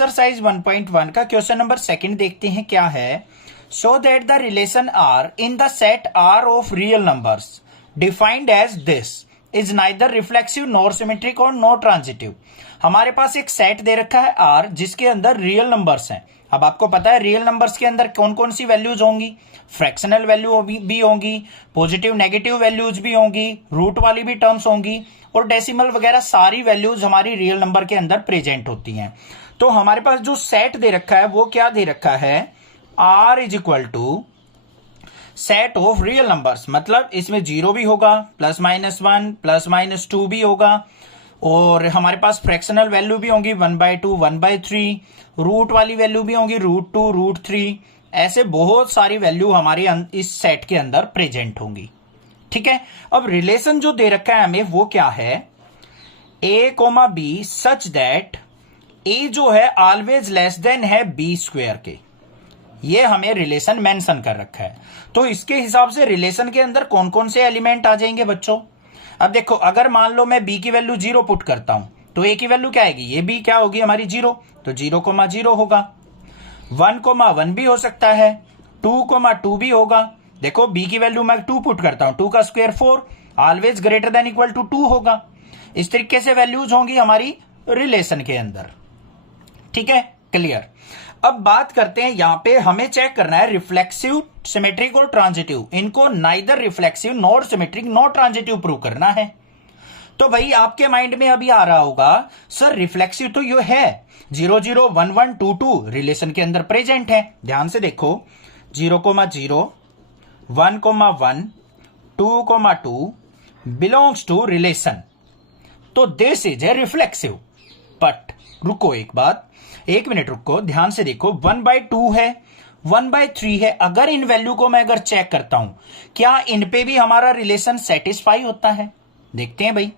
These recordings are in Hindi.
एक्सरसाइज 1.1 का क्वेश्चन नंबर सेकंड देखते हैं क्या है। Show that the relation R in the set R of real numbers defined as this is neither reflexive nor symmetric और नॉर ट्रांजिटिव। हमारे पास एक सेट दे रखा है आर जिसके अंदर रियल नंबर्स हैं। अब आपको पता है रियल नंबर्स के अंदर कौन कौन सी वैल्यूज होंगी, फ्रैक्शनल वैल्यू भी होंगी, पॉजिटिव नेगेटिव वैल्यूज भी होंगी, रूट वाली भी टर्म्स होंगी और डेसिमल वगैरह सारी वैल्यूज हमारी रियल नंबर के अंदर प्रेजेंट होती हैं। तो हमारे पास जो सेट दे रखा है वो क्या दे रखा है, R is equal to set of real numbers, मतलब इसमें जीरो भी होगा, +-1 +-2 भी होगा और हमारे पास फ्रैक्शनल वैल्यू भी होंगी 1/2 1/3, रूट वाली वैल्यू भी होंगी √2 √3, ऐसे बहुत सारी वैल्यू हमारी इस सेट के अंदर प्रेजेंट होंगी। ठीक है, अब रिलेशन जो दे रखा है हमें वो क्या है, a, b such that a जो है ऑलवेज लेस देन है b² के, ये हमें रिलेशन मेंशन कर रखा है। तो इसके हिसाब से रिलेशन के अंदर कौन कौन से एलिमेंट आ जाएंगे बच्चों। अब देखो, अगर मान लो मैं b की वैल्यू 0 पुट करता हूं तो a की वैल्यू क्या आएगी, ये b क्या होगी हमारी 0, तो 0,0 होगा। 1,1 भी हो सकता है, 2,2 भी होगा। देखो b की वैल्यू मैं 2 पुट करता हूं, 2 का square 4, always greater than equal to 2 होगा। इस तरीके से वैल्यूज होंगी हमारी रिलेशन के अंदर। ठीक है, क्लियर। अब बात करते हैं, यहां पे हमें चेक करना है रिफ्लेक्सिव, सिमेट्रिक और ट्रांजिटिव, इनको neither reflexive nor symmetric nor transitive prove करना है। तो भाई आपके माइंड में अभी आ रहा होगा सर रिफ्लेक्सिव तो ये है 0 0 1 1 2 2 रिलेशन के अंदर प्रेजेंट है। ध्यान से देखो 0,0 1,1 2,2 बिलोंग्स टू रिलेशन, तो this is a reflexive. But रुको एक मिनट रुको, ध्यान से देखो 1/2 है 1/3 है, अगर इन वैल्यू को मैं अगर चेक करता हूं क्या इन पे भी हमारा रिलेशन सेटिस्फाई होता है। देखते हैं भाई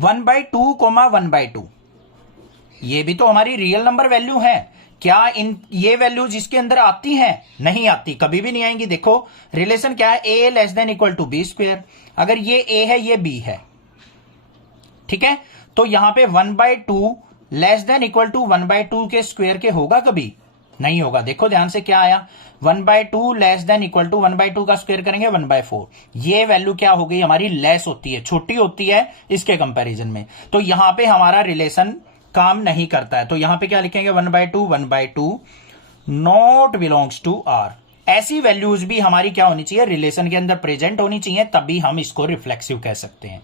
1/2, 1/2 ये भी तो हमारी रियल नंबर वैल्यू है, क्या इन ये वैल्यू जिसके अंदर आती हैं, नहीं आती, कभी भी नहीं आएंगी। देखो रिलेशन क्या है, a less than equal to b², अगर ये a है ये b है। ठीक है, तो यहां पे 1/2 लेस देन इक्वल टू 1/2 के स्क्वायर के होगा, कभी नहीं होगा। देखो ध्यान से क्या आया, 1/2 लेस देन इक्वल टू 1/2 का स्क्वायर करेंगे 1/4, ये वैल्यू क्या हो गई हमारी, लेस होती है, छोटी होती है इसके कंपैरिजन में। तो यहां पे हमारा रिलेशन काम नहीं करता है, तो यहां पे क्या लिखेंगे 1/2 नॉट बिलोंग्स टू आर। ऐसी वैल्यूज भी हमारी क्या होनी चाहिए, रिलेशन के अंदर प्रेजेंट होनी चाहिए, तभी हम इसको रिफ्लेक्सिव कह सकते हैं।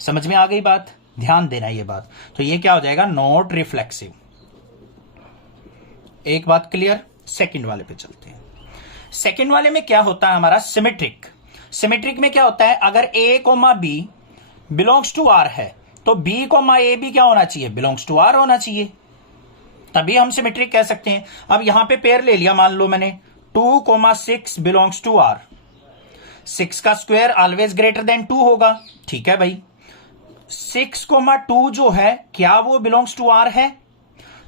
समझ में आ गई बात, ध्यान देना ये बात। तो ये क्या हो जाएगा, नॉट रिफ्लेक्सिव। एक बात क्लियर। सेकंड वाले पे चलते हैं। सेकंड वाले में क्या होता है हमारा, सिमेट्रिक। सिमेट्रिक में क्या होता है, अगर a, b belongs to r है तो b, a भी क्या होना चाहिए, बिलोंग्स टू r होना चाहिए, तभी हम सिमेट्रिक कह सकते हैं। अब यहां पे पेयर ले लिया, मान लो मैंने 2,6 बिलोंग्स टू r, 6 का स्क्वायर ऑलवेज ग्रेटर देन 2 होगा। ठीक है भाई, 6,2 जो है क्या वो बिलोंग्स टू r है,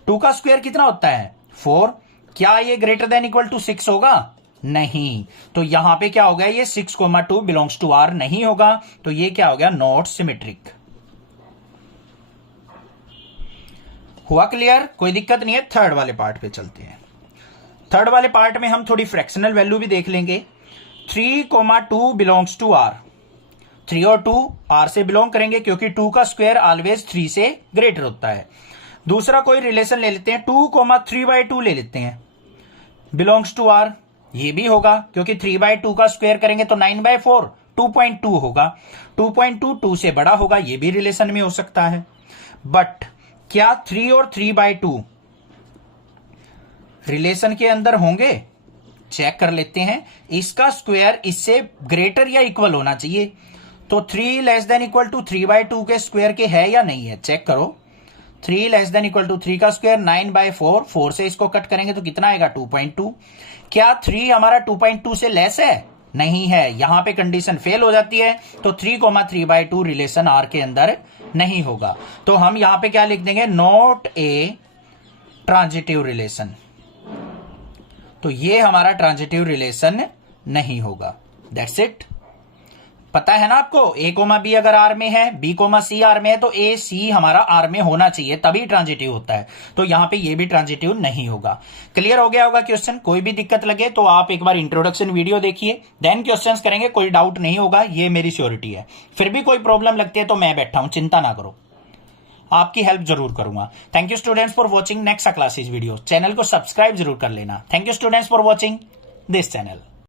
2 का स्क्वायर कितना होता है 4, क्या ये ग्रेटर देन इक्वल टू 6 होगा, नहीं। तो यहां पे क्या हो गया, ये 6,2 बिलोंग्स टू r नहीं होगा, तो ये क्या हो गया, नॉट सिमेट्रिक। हुआ क्लियर, कोई दिक्कत नहीं है। थर्ड वाले पार्ट पे चलते हैं। थर्ड वाले पार्ट में हम थोड़ी फ्रैक्शनल वैल्यू भी देख लेंगे। 3,2 बिलोंग्स टू r, 3 और 2 r से बिलोंग करेंगे क्योंकि 2 का स्क्वायर ऑलवेज 3 से ग्रेटर होता है। दूसरा कोई रिलेशन ले लेते हैं, 2,3/2 ले लेते हैं, बिलोंग्स टू r, ये भी होगा क्योंकि 3/2 का स्क्वायर करेंगे तो 9/4 2.2 होगा, 2.2 2 से बड़ा होगा, ये भी रिलेशन में हो सकता है। बट क्या 3 और 3/2 रिलेशन के अंदर होंगे, चेक कर लेते हैं। इसका स्क्वायर इससे ग्रेटर या इक्वल होना चाहिए, तो 3 लेस देन इक्वल टू 3/2 के स्क्वायर के है या नहीं है, चेक करो। 3 लेस देन इक्वल टू 3 का स्क्वायर 9/4, 4 से इसको कट करेंगे तो कितना आएगा 2.2। क्या 3 हमारा 2.2 से लेस है, नहीं है, यहां पे कंडीशन फेल हो जाती है, तो 3,3/2 रिलेशन r के अंदर नहीं होगा। तो हम यहां पे क्या लिख देंगे, नॉट ए ट्रांजिटिव रिलेशन, तो ये हमारा ट्रांजिटिव रिलेशन नहीं होगा। That's it. पता है ना आपको, ए कोमा बी अगर आर में है, बी कोमा सी आर में है, तो ए सी हमारा आर में होना चाहिए, तभी ट्रांजिटिव होता है। तो यहां पे ये भी ट्रांजिटिव नहीं होगा। क्लियर हो गया होगा क्वेश्चन? कोई भी दिक्कत लगे तो आप एक बार इंट्रोडक्शन वीडियो देखिए, देन क्वेश्चंस करेंगे, कोई डाउट नहीं होगा, ये मेरी श्योरिटी है। फिर भी कोई प्रॉब्लम लगती है तो मैं बैठा हूं, चिंता ना करो, आपकी हेल्प जरूर करूंगा। Thank you students for watching next classes video. Channel को सब्सक्राइब जरूर कर लेना। Thank you students for watching this channel.